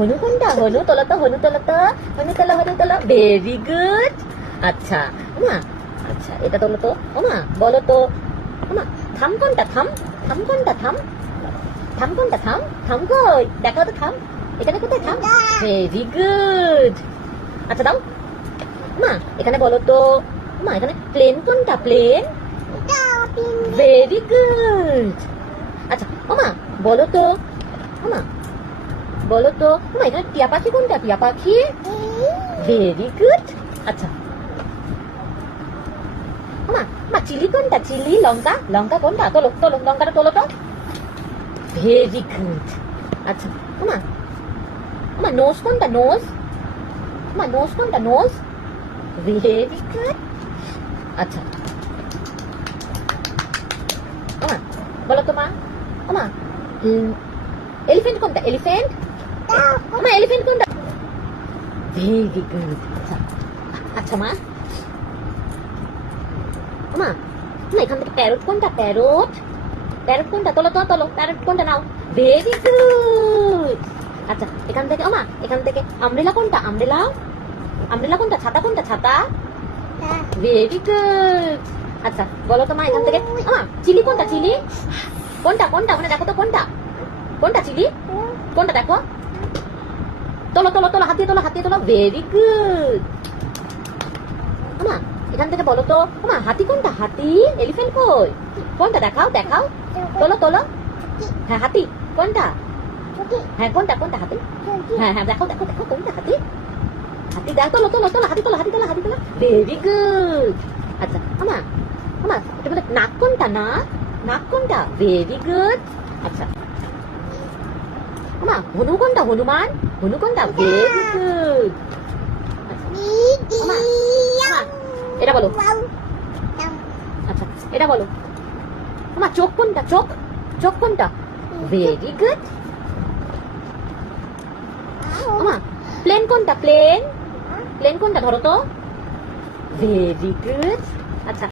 হনু কোনটা? হনু তোলো তো, হনু তোলো তো, হনু তোলো, হনু তোলো। Very good. আচ্ছা ওমা, আচ্ছা এটা তোলো তো। ওমা বলো তো, ওমা থাম কোনটা? থাম, থাম কোনটা? থাম, থাম কোনটা? থাম, থাম কই? দেখাও তো থাম। এখানে কোথায় থাম? Very good. আচ্ছা দাও। মা এখানে বলো তো, মা এখানে প্লেন কোনটা? প্লেন। Very good. আচ্ছা ওমা বলো তো, ওমা বলো তো, ওমা এখানে টিয়া পাখি কোনটা? টিয়া পাখি। Very good. আচ্ছা ওমা, মা চিলি কোনটা? চিলি। লঙ্কা, লঙ্কা কোনটা? তোলো তোলো, লঙ্কাটা তোলো তো। Very good. আচ্ছা ওমা, ওমা নোজ কোনটা? নোজ। ওমা নোজ কোনটা? নোজ। Very good. আচ্ছা ওমা বলো তো মা, ওমা এলিফ্যান্ট কোনটা? এলিফ্যান্ট। ওমা এলিফ্যান্ট কোনটা? Very good. আচ্ছা আচ্ছা মা, ওমা ওমা এখান থেকে প্যারট কোনটা? প্যারট। প্যারট কোনটা? তোলো তো, তোলো প্যারট কোনটা নাও। Very good. আচ্ছা এখান থেকে, ওমা এখান থেকে আমব্রেলা কোনটা? আমব্রেলা। আমব্রেলা কোনটা? ছাতা কোনটা? ছাতা। Very good. আচ্ছা বলো তো মা এখান থেকে, ওমা চিলি কোনটা? চিলি কোনটা? কোনটা মানে দেখো তো, কোনটা? কোনটা চিলি? কোনটা দেখো? তোলো তোলো তোলো, হাতিয়ে তোলো, হাতিয়ে তোলো। Very good. ওমা এখান থেকে বলো তো, ওমা হাতি কোনটা? হাতি। এলিফ্যান্ট কই? কোনটা? দেখাও দেখাও। তোলো তোলো। হ্যাঁ হাতি কোনটা? হ্যাঁ কোনটা? কোনটা হাতি? হ্যাঁ হ্যাঁ দেখো দেখো দেখো, কোনটা হাতি? হাতি দেখো, তোলো তোলো তোলো, হাতি তোলো, হাতি তোলো, হাতি তোলো। Very good. আচ্ছা ওমা, ওমা এটা বলে নাক কোনটা? নাক। নাক কোনটা? Very good. আচ্ছা ওমা হনু কোনটা? হনুমান। হনু কোনটা? Very good. ওমা, ওমা এটা বলো। আচ্ছা এটা বলো। ওমা চোখ কোনটা? চোখ। চোখ কোনটা? Very good. ওমা প্লেন কোনটা? প্লেন। প্লেন কোনটা? ধরো তো। Very good. আচ্ছা